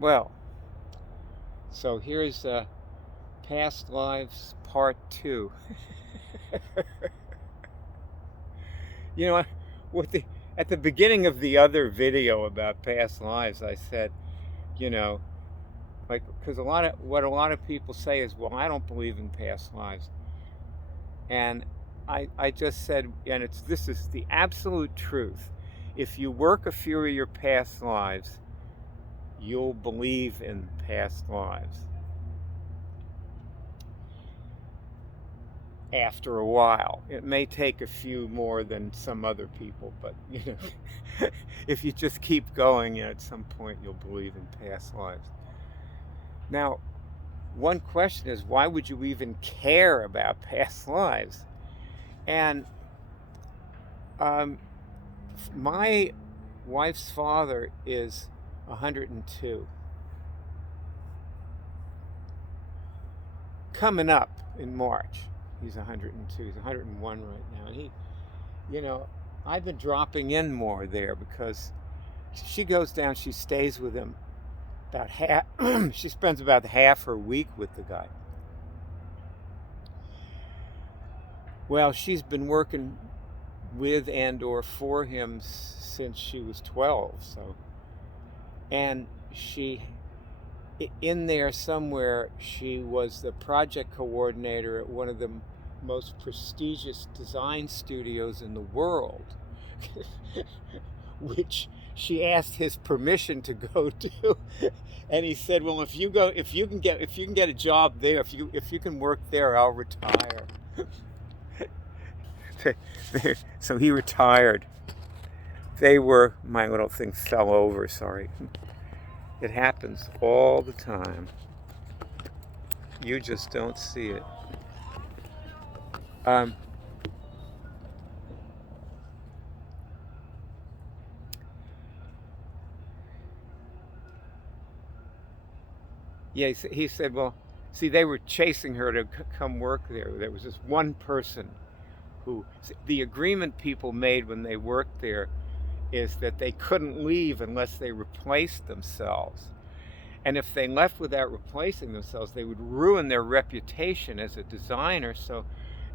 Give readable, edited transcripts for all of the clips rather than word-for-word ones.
Well, so here's Past Lives Part 2. You know, what the at the beginning of the other video about past lives, I said, you know, like because a lot of people say is, well, I don't believe in past lives, and I just said, and it's this is the absolute truth. If you work a few of your past lives, you'll believe in past lives. After a while, it may take a few more than some other people, but if you just keep going, at some point you'll believe in past lives. Now, one question is, why would you even care about past lives? And um, my wife's father is 102, coming up in March. He's 102. He's 101 right now, and you know, I've been dropping in more there because she goes down. She stays with him about half. She spends about half her week with the guy. Well, she's been working with and or for him since she was 12. So, and she, in there somewhere, she was the project coordinator at one of the most prestigious design studios in the world, which she asked his permission to go to, and he said, "Well, if you can get a job there, if you can work there, I'll retire." So he retired. My little thing fell over. Sorry, it happens all the time. You just don't see it. Um, yeah, he said, well, see, they were chasing her to come work there. There was this one person who, the agreement people made when they worked there is that they couldn't leave unless they replaced themselves. And if they left without replacing themselves, they would ruin their reputation as a designer. So,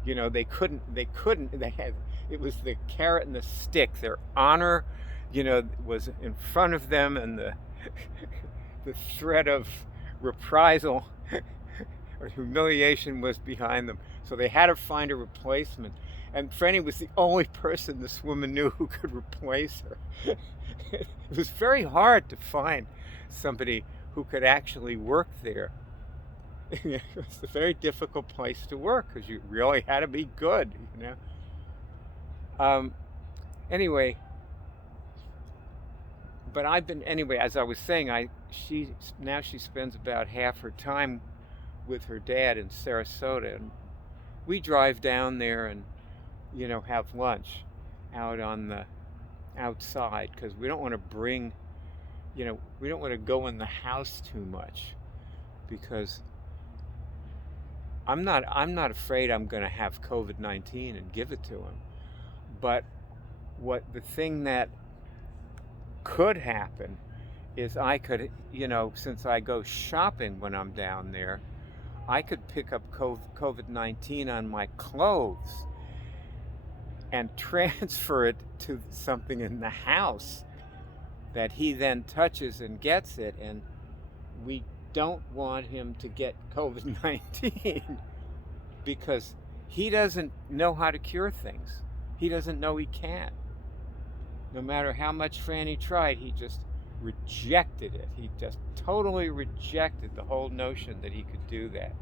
they had, it was the carrot and the stick. Their honor, was in front of them, and the threat of reprisal or humiliation was behind them. So they had to find a replacement. And Franny was the only person this woman knew who could replace her. It was very hard to find somebody who could actually work there. It was a very difficult place to work because you really had to be good. Um, anyway, but as I was saying, she spends about half her time with her dad in Sarasota, and we drive down there and have lunch out on the outside because we don't want to we don't want to go in the house too much because I'm not afraid I'm going to have COVID-19 and give it to him. But the thing that could happen is I could, since I go shopping when I'm down there, I could pick up COVID-19 on my clothes and transfer it to something in the house that he then touches and gets it. And we don't want him to get COVID-19 because he doesn't know how to cure things. He doesn't know he can. No matter how much Franny tried, he just rejected it. He just totally rejected the whole notion that he could do that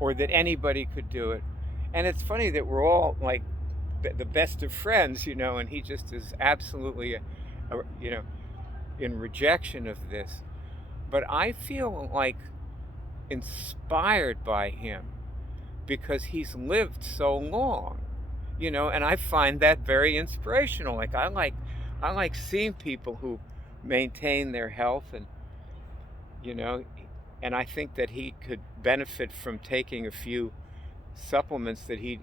or that anybody could do it. And it's funny that we're all like the best of friends, and he just is absolutely, in rejection of this. But I feel like inspired by him because he's lived so long, and I find that very inspirational. Like I like seeing people who maintain their health, and you know, and I think that he could benefit from taking a few supplements that he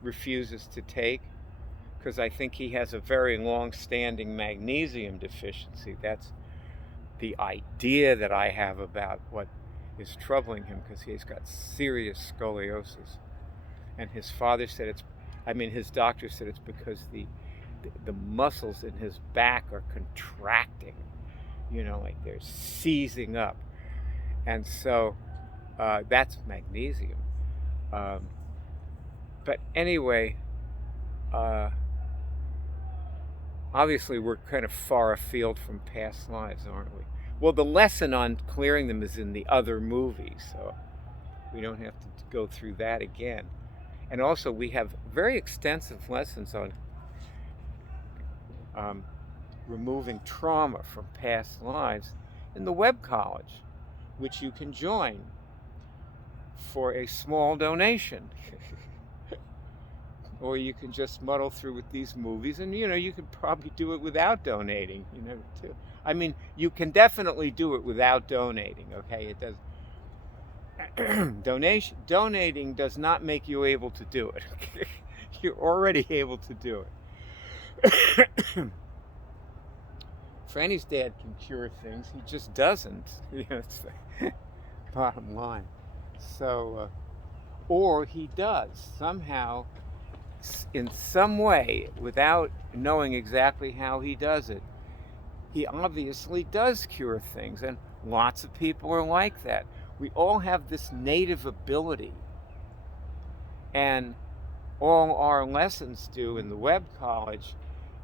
refuses to take because I think he has a very long-standing magnesium deficiency. That's the idea that I have about what is troubling him, because he's got serious scoliosis. And his father said his doctor said it's because the muscles in his back are contracting, like they're seizing up. And so that's magnesium. But anyway, obviously we're kind of far afield from past lives, aren't we? Well, the lesson on clearing them is in the other movie, so we don't have to go through that again. And also we have very extensive lessons on removing trauma from past lives in the Web College, which you can join for a small donation. Or you can just muddle through with these movies, and you could probably do it without donating, too. I mean, you can definitely do it without donating, okay? It does. Donating does not make you able to do it. Okay? You're already able to do it. Franny's dad can cure things. He just doesn't. It's the bottom line. So, or he does somehow, in some way, without knowing exactly how he does it. He obviously does cure things, and lots of people are like that. We all have this native ability, and all our lessons do in the Web College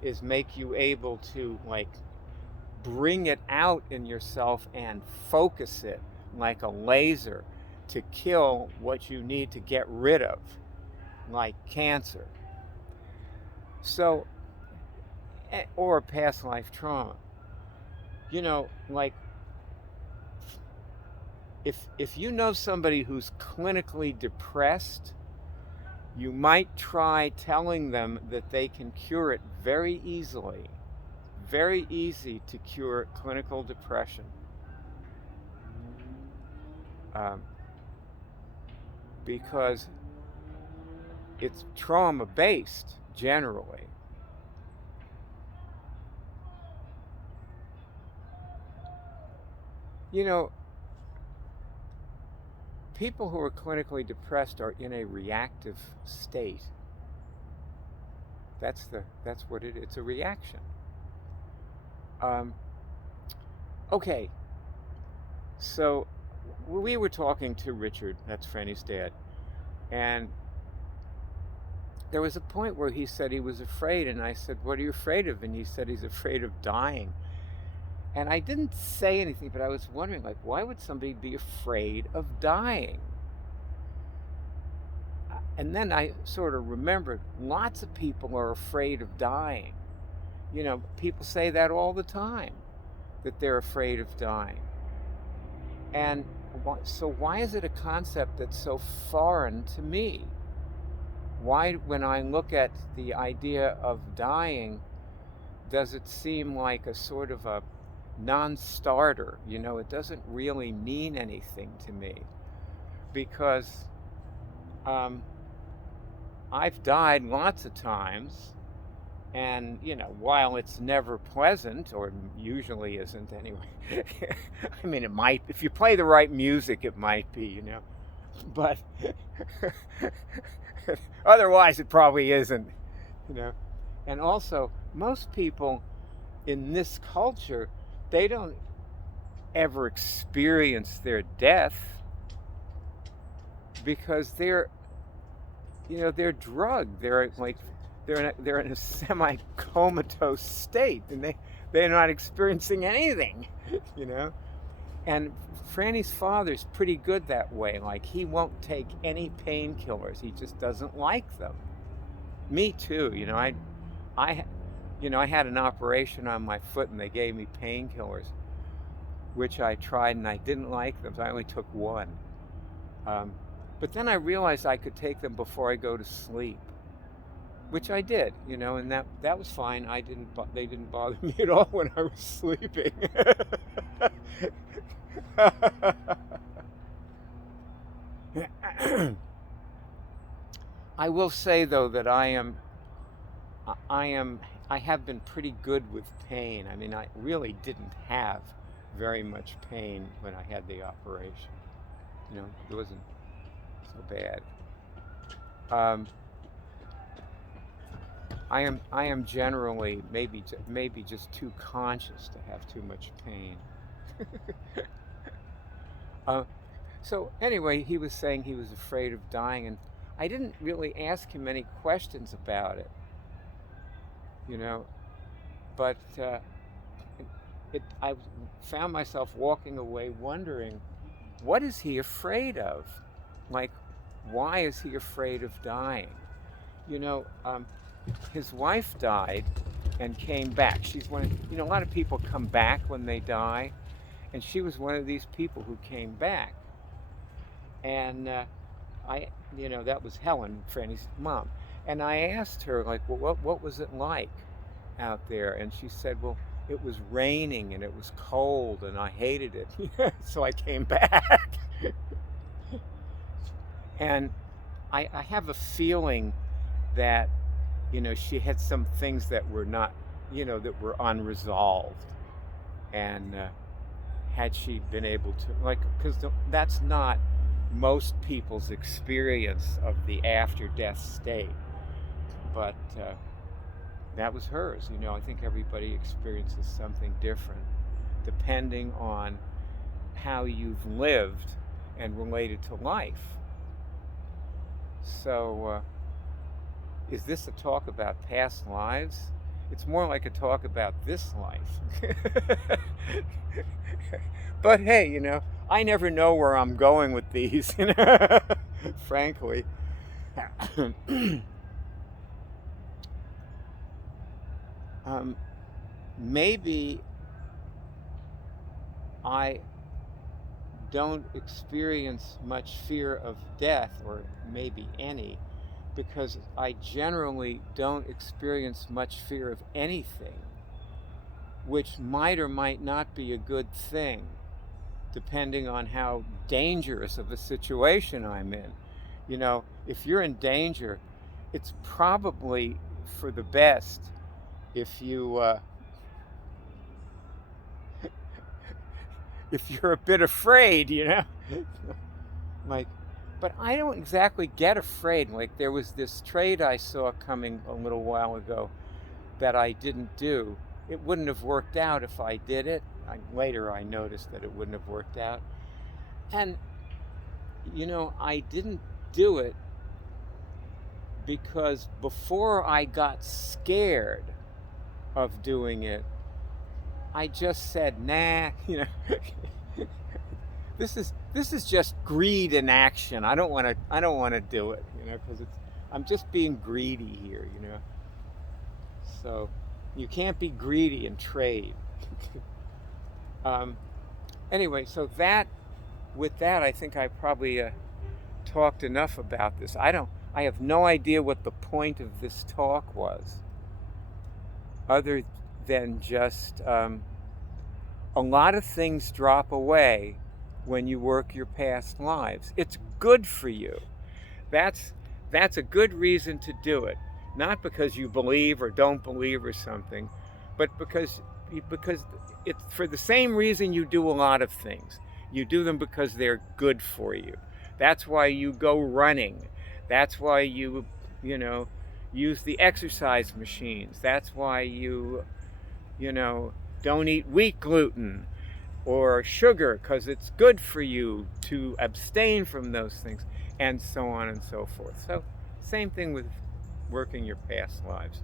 is make you able to bring it out in yourself and focus it like a laser to kill what you need to get rid of, like cancer. So, or past life trauma. If you know somebody who's clinically depressed, you might try telling them that they can cure it very easily. Very easy to cure clinical depression. Because it's trauma-based, generally. People who are clinically depressed are in a reactive state. That's what it is. It's a reaction. Okay. So we were talking to Richard, that's Franny's dad, and there was a point where he said he was afraid, and I said, "What are you afraid of?" And he said he's afraid of dying. And I didn't say anything, but I was wondering, why would somebody be afraid of dying? And then I sort of remembered, lots of people are afraid of dying. People say that all the time, that they're afraid of dying. And so why is it a concept that's so foreign to me? Why, when I look at the idea of dying, does it seem like a sort of a non-starter? It doesn't really mean anything to me, because I've died lots of times, and while it's never pleasant, or usually isn't anyway. I mean, it might, if you play the right music, it might be, but otherwise it probably isn't, And also, most people in this culture, they don't ever experience their death because they're drugged. They're in a semi-comatose state, and they're not experiencing anything, And Franny's father's pretty good that way. He won't take any painkillers. He just doesn't like them. Me too. I had an operation on my foot, and they gave me painkillers, which I tried, and I didn't like them, so I only took one. But then I realized I could take them before I go to sleep, which I did, and that was fine. They didn't bother me at all when I was sleeping. I will say, though, that I have been pretty good with pain. I mean, I really didn't have very much pain when I had the operation. You know, it wasn't so bad. Um, I am generally maybe just too conscious to have too much pain. uh, so anyway, he was saying he was afraid of dying, and I didn't really ask him any questions about it, you know. But I found myself walking away wondering, what is he afraid of? Like, why is he afraid of dying? You know, his wife died and came back. She's one of, a lot of people come back when they die, and she was one of these people who came back. And that was Helen, Franny's mom. And I asked her, like, well, what was it like out there? And she said, well, it was raining and it was cold and I hated it. So I came back. And I have a feeling that, she had some things that were not, that were unresolved. And had she been able to, because that's not most people's experience of the after-death state. But that was hers. I think everybody experiences something different depending on how you've lived and related to life. So, is this a talk about past lives? It's more like a talk about this life. But hey, I never know where I'm going with these, frankly. Maybe I don't experience much fear of death, or maybe any, because I generally don't experience much fear of anything, which might or might not be a good thing, depending on how dangerous of a situation I'm in. If you're in danger, it's probably for the best if you if you're a bit afraid, like, but I don't exactly get afraid. Like, there was this trade I saw coming a little while ago that I didn't do. It wouldn't have worked out if I did it. Later I noticed that it wouldn't have worked out. And, I didn't do it because before I got scared of doing it, I just said, nah, this is just greed in action. I don't want to do it, because I'm just being greedy here, So you can't be greedy and trade. Anyway, so with that, I think I probably talked enough about this. I have no idea what the point of this talk was, other than just a lot of things drop away when you work your past lives. It's good for you. That's a good reason to do it. Not because you believe or don't believe or something, but because it's for the same reason you do a lot of things. You do them because they're good for you. That's why you go running. That's why you use the exercise machines. That's why you don't eat wheat gluten or sugar, because it's good for you to abstain from those things, and so on and so forth. So, same thing with working your past lives.